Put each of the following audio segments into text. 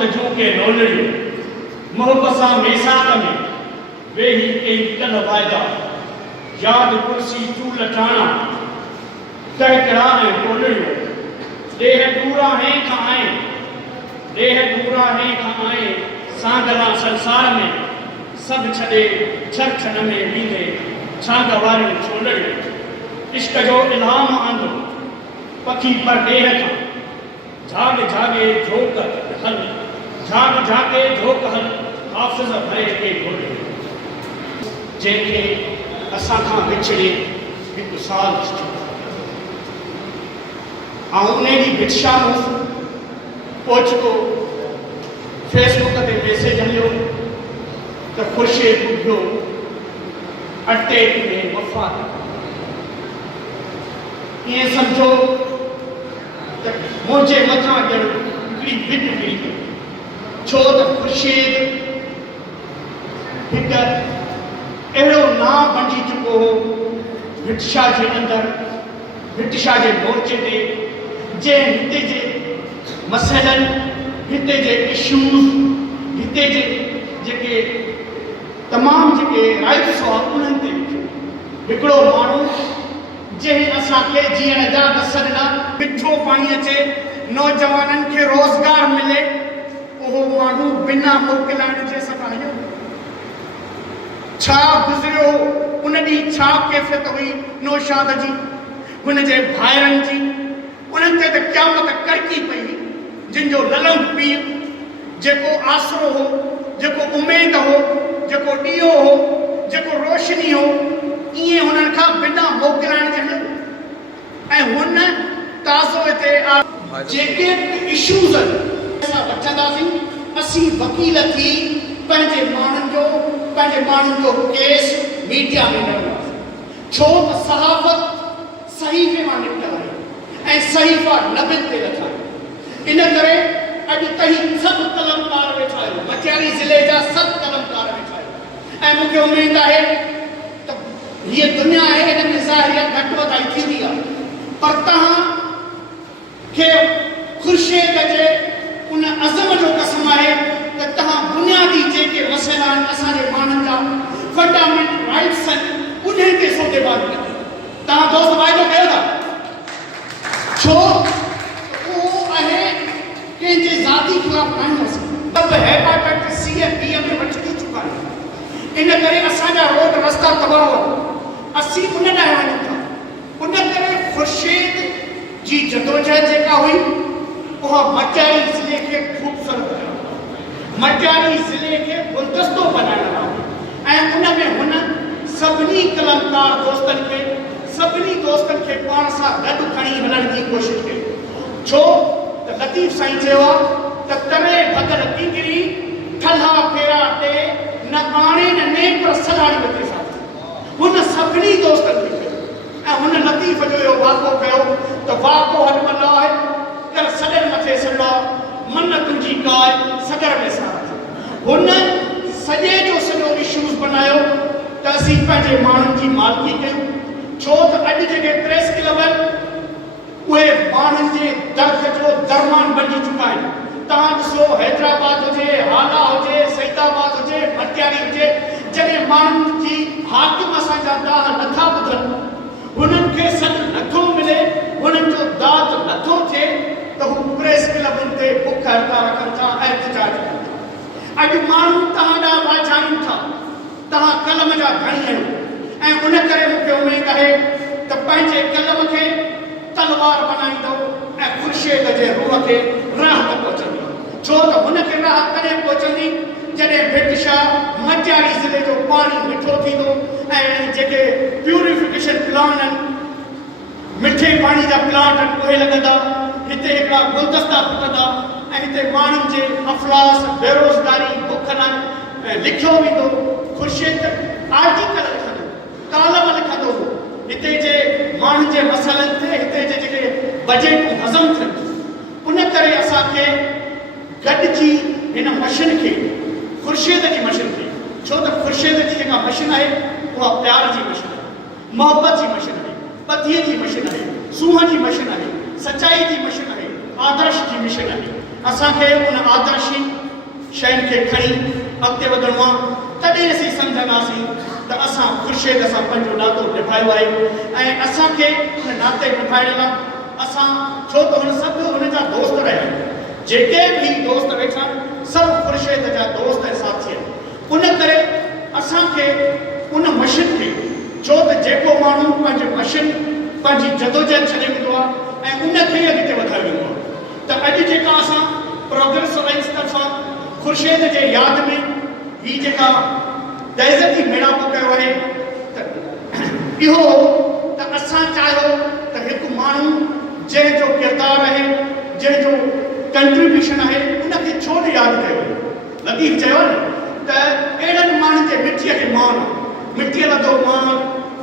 मोहब्बत जूं के नोलड़ियूं मोहब्बत सां मेसाक में वेही कई कल वायदा याद कुर्सी तू लटाना कहकड़ा ऐं टोलड़ियूं देह दूरा है खां आए देह दूरा है खां आए सांगला संसार में सब छड़े छर छन में वींदे छांग वारियूं छोलड़ियूं इश्क जो इल्हाम आंदो पखी पर देह खां झाग झागे झोक हल झाग झागे झोक हल हाफ़िज़ भरे के घोड़े जंहिंखे असां खां विछड़े हिकु साल थी ऐं उन जी भिक्षा में ओचितो फेसबुक ते मैसेज हलियो त ख़ुर्शीद ॿुधियो अटे में वफ़ात ईअं सम्झो त मुंहिंजे मथां ॼण हिकिड़ी भिट किरी पई छो त ख़ुर्शीद हिकु अहिड़ो नाम बणिजी चुको हो भिटशा जे अंदरि भिटशा जे मोर्चे ते जंहिं हिते जे मसइलनि हिते जे इशूज़ हिते जे जेके तमामु जेके राइट्स हुआ उन्हनि ते लिखियो हिकिड़ो माण्हू जंहिं असांखे जीअण जा ॾस ॾिना मिठो पाणी अचे नौजवाननि खे रोज़गार मिले उहो माण्हू बिना मोकिलाइण जे सकायो छा गुज़रियो उन ॾींहुं छा कैफ़ियत हुई नौशाद जी हुन जे भाइरनि जी उन्हनि ते त क़यामत कड़की पई जिन जो ललम पीउ जेको आसरो हो जेको उमेद हो जेको ॾीओ हो जेको रोशनी हो ईअं हुननि खां बिना मोकिलाइण जे ऐं हुन ताज़ो हिते जेके इशूज़ असां वठंदासीं असीं वकील थी पंहिंजे माण्हुनि जो केस मीडिया में लड़ंदासीं छो त सहाफ़त सहीफ़े मां निकितल आहे ऐं सहीफ़ा नबिन ते लथा इन करे अॼु ताईं सभु कलमकार वेठा आहियो मटियारी ज़िले जा सभु कलमकार वेठा आहियो ऐं मूंखे उमेद आहे त हीअ दुनिया आहे हिन में ज़ाहिरियत घटि वधाई थींदी आहे पर तव्हां खे ख़ुर्शीद जे उन अज़म जो कसम आहे त तव्हां बुनियादी जेके मसइला आहिनि असांजे माण्हुनि जा फंडामेंटल राइट्स आहिनि उन ते सौदेबाज़ी कंदा तव्हां दोस्त वाइदो कयो था छो उहो आहे कंहिंजे ज़ाती ख़िलाफ़ कान सभु हेपाटाइटिस सी ऐं बी में वठी चुका आहिनि इन करे असांजा रोड रस्ता तबाह हुआ असीं उन ॾांहुं वञूं था उन करे ख़ुर्शीद जी जदोजहद जेका हुई उहा मटियारी ज़िले खे ख़ूबसूरत कयो मटियारी ज़िले खे गुलदस्तो बनाइणो आहे ऐं उन में हुन सभिनी कलमकार दोस्तनि खे सभिनी दोस्तनि खे पाण सां गॾु खणी हलण जी कोशिशि कई छो त लतीफ़ साईं चयो आहे त तरे भगल किंगरी ठल्हा फेरा टे न आणे न ने पर सलाड़ी वठे सां हुन सभिनी दोस्तनि खे ऐं हुन लतीफ़ जो इहो वाक़ो कयो त वाक़ो हलमल आहे कर सॾनि मथे सॾा मन तुंहिंजी काए सगर में सार हुन सॼे जो सॼो इशूज़ बनायो त असीं पंहिंजे माण्हुनि जी मालिकी कयूं छो त अॼु जेके प्रेस क्लब आहिनि उहे माण्हुनि जे दर्द जो दरमान बणिजी चुका आहिनि तव्हां ॾिसो हैदराबाद हुजे हाला हुजे सईदाबाद हुजे मटियारी हुजे जॾहिं माण्हुनि जी हाकिम असांजा दाह नथा ॿुधनि हुननि खे सॾु नथो मिले हुननि जो दाद नथो थिए त हू प्रेस क्लबुनि ते बुख हड़ताल रखनि था ऐं एहतजाज कनि था अॼु माण्हू तव्हां ॾांहुं वाचाइनि था तव्हां कलम जा धणी आहियो ऐं उन करे मूंखे उमेद आहे त पंहिंजे कलम खे तलवार बनाईंदो ऐं ख़ुर्शीद जे रूह खे राहत पहुचंदी छो त हुनखे राहत कॾहिं पहुचंदी जॾहिं भिटशा मटियारी ज़िले जो पाणी मिठो थींदो ऐं जेके प्यूरिफिकेशन प्लांट आहिनि मिठे पाणी जा प्लांट आहिनि उहे लॻंदा हिते हिकिड़ा गुलदस्ता फुटंदा ऐं हिते माण्हुनि जे अफ़लास बेरोज़गारी बुख लाइ लिखियो वेंदो ख़ुर्शीद आर्टिकल लिखंदो कालम लिखंदो हिते जे माण्हुनि जे मसइलनि ते हिते जे जेके बजट हज़म थियनि उन करे असांखे गॾिजी हिन मशीन खे ख़ुर्शीद जी मशीन खे छो त ख़ुर्शीद जी जेका मशीन आहे उहा प्यार जी मशीन आहे मोहब्बत जी मशीन आहे पतीअ जी मशीन आहे सूंहं जी मशीन आहे सचाई जी मशीन आहे आदर्श जी मशीन आहे असांखे उन आदर्श शयुनि खे खणी अॻिते वधणो आहे तॾहिं असीं सम्झंदासीं त असां ख़ुर्शीद सां पंहिंजो नातो निभायो आहे ऐं असांखे हुन नाते निभाइण लाइ असां छो त हुन सभु हुन जा दोस्त रहिया आहिनि जेके बि दोस्त वेठा आहिनि सभु ख़ुर्शीद जा दोस्त ऐं साथी आहिनि उन करे असांखे उन मशीन खे छो त जेको माण्हू पंहिंजे मशीन पंहिंजी जदोजहद छॾे वेंदो आहे ऐं उनखे ई अॻिते वधाए वेंदो आहे त अॼु जेका असां प्रोग्रेस अलायंस तरफ़ां ख़ुर्शीद जे यादि में ही जेका तहज़ती मेड़ाको कयो आहे त इहो त असां चाहियो त हिकु माण्हू जंहिंजो किरदारु आहे जंहिंजो कंट्रीब्यूशन आहे उनखे छो न यादि कयो लतीफ़ चयो न त अहिड़नि माण्हुनि जे मिठीअ खे मान मिठीअ लधो मान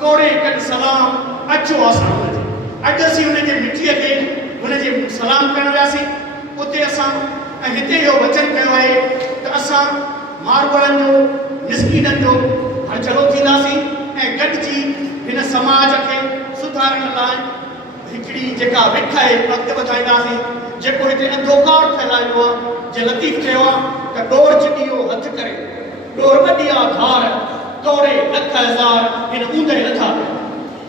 कोड़े कॾहिं सलाम अचो असां हुनजे अॼु असीं हुनजे मिठीअ खे हुनजे सलाम करणु वियासीं उते असां ऐं हिते इहो वचन कयो आहे त असां मारवाड़नि जो मिसकीननि जो हलचलो थींदासीं ऐं गॾिजी हिन समाज खे सुधारण लाइ हिकिड़ी जेका विख आहे अॻिते वधाईंदासीं जेको हिते अंधोकार फैलायो आहे जे लतीफ़ चयो आहे त डोर चिॾियो हथु करे डोर वॾी आहे धार कौड़े लख हज़ार हिन ऊंदहि नथा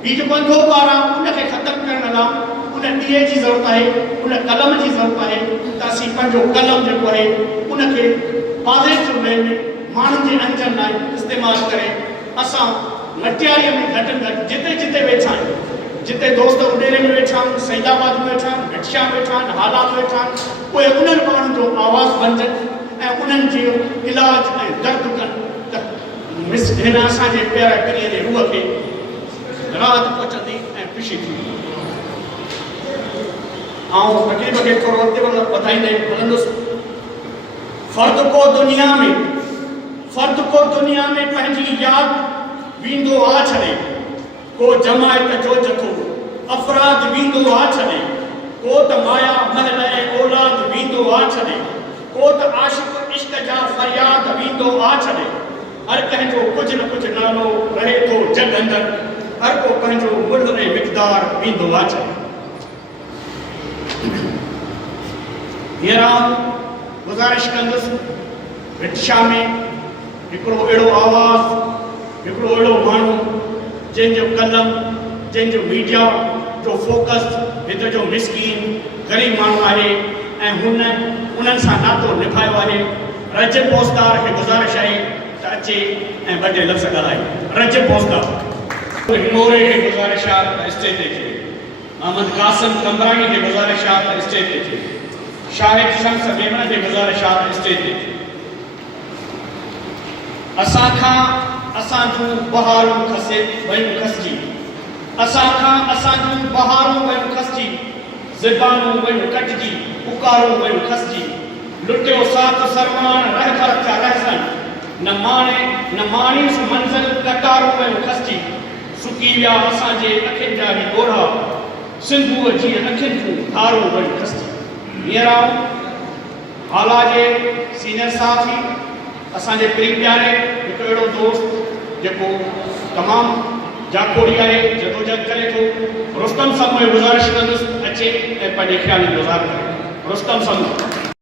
हीउ जेको अंधोकार आहे उनखे ख़तमु करण लाइ उन ॾीए जी ज़रूरत आहे उन कलम जी ज़रूरत आहे त असीं पंहिंजो कलम जेको आहे उनखे पॉज़िटिव वे में माण्हुनि जे अंजनि लाइ इस्तेमालु करे असां मटियारीअ में घटि में घटि जिते जिते वेठा आहियूं जिते दोस्त उडेरे में वेठा आहिनि सैदाबाद में वेठा आहिनि रिक्शा में वेठा आहिनि हाला में वेठा आहिनि उहे उन्हनि माण्हुनि जो आवाज़ु बणजनि ऐं उन्हनि जो इलाजु ऐं दर्द कनि त हिन असांजे प्यारा पीढ़ीअ जे रूह खे राहत पहुचंदी ऐं ख़ुशी थींदी ऐं अॻे थोरो अॻिते वधाईंदे हलंदुसि फ़र्द को दुनिया में पंहिंजी यादि वींदो आ छॾे को जमायत जो जथो अफ़राद वींदो आ छॾे को त माया महल ऐं औलाद वींदो आ छॾे को त आशिक़ इश्क जा फ़रियाद वींदो आ छॾे हर कंहिंजो कुझु न कुझु नालो रहे थो जग अंदरि हर को पंहिंजो मुल्ह ऐं मिक़दार वींदो आ छॾे हींअर गुज़ारिश कंदुसि रिक्शा में हिकिड़ो अहिड़ो आवाज़ु हिकिड़ो अहिड़ो माण्हू जंहिंजो कलम जंहिंजो मीडिया जो फोकस हिते जो मिसकीन ग़रीब माण्हू आहे ऐं उन्हनि सां नातो निभायो आहे रजब पोस्तार खे गुज़ारिश आहे त अचे ऐं ॿ टे लफ़्ज़ ॻाल्हाए रजब पोस्तार हिनोरे खे गुज़ारिश आहे त स्टेज ते अचे अहमद कासिम कमरानी खे गुज़ारिश आहे त स्टेज ते अचे शाहिद शम्स मेमन खे गुज़ारिश आहे त स्टेज ते अचे असांखां असांजूं बहारूं वयूं खसिजी असांखां असांजूं बहारूं वयूं खसिजी ज़बानूं वयूं कटिजी पुकारूं वयूं खसिजी लुटियो साथ सरमान रहबर थिया रहसन न माणी सु मंज़िल कटारूं वयूं खसिजी सुकी विया असांजे अखियुनि जा ही ॻोढ़ा सिंधूअ जी अखियुनि जूं धारूं वयूं खसिजी हींअर हाला जे सीनियर साथी असांजे प्रिय प्यारे हिकु अहिड़ो दोस्त जेको तमामु जाखोड़ी आहे जदोजहद करे थो रुस्तम साहब में गुज़ारिश कंदुसि अचे ऐं पंहिंजे ख़्याल में गुज़ार करे रुस्तम साहब